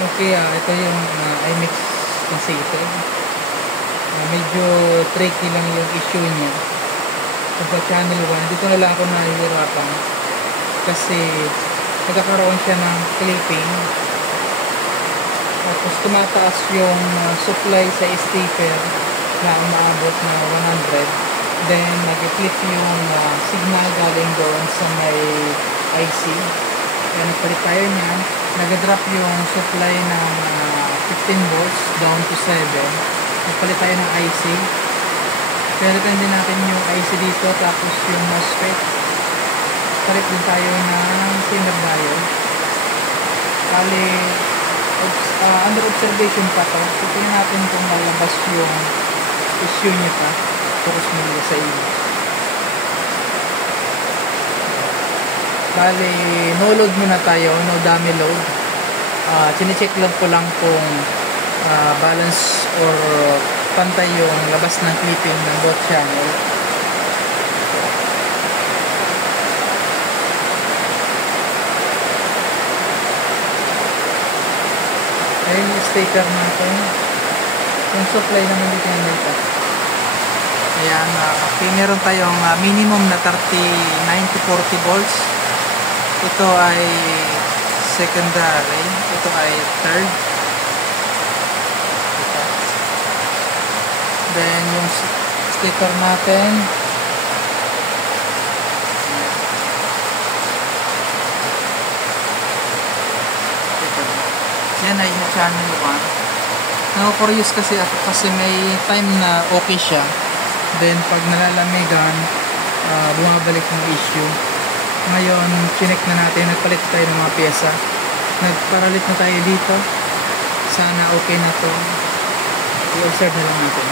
Okay, ito yung iMix Insighted. Medyo tricky lang yung issue niya. Sa channel 1, dito na lang ako nahihirapan kasi nagkakaroon siya ng clipping. Tapos tumataas yung supply sa stepper na umaabot na 100. Then nag-flip yung signal galing doon sa may IC. Kaya nagpa-retire niya. Nag-drop yung supply ng 15 volts down to 7. Nagpalit tayo ng IC. Palitan din natin yung IC dito, tapos yung MOSFET. Palit din tayo ng standard diode. Kali under observation pa to. Tingnan natin kung lalabas yung issue niya pa. Focus muna sa iyo. Bali, no load muna tayo, no dummy load. Chine-check lang ko lang kung balance or pantay yung labas ng clipping ng both channel. Ayun yung stator natin. Yung supply naman dito yung data. Ayan, okay, meron tayong minimum na 90-40 volts. Ito ay secondary, ito ay third. Ito. Then yung stator natin, yan ay channel 1. Nako-curious kasi ako kasi may time na okay siya. Then pag nalalamigan, bumabalik ng issue. Ngayon, chinek na natin, nagpalit tayo ng mga pyesa. Nagparalit na tayo dito. Sana okay na to. I-observe na lang natin.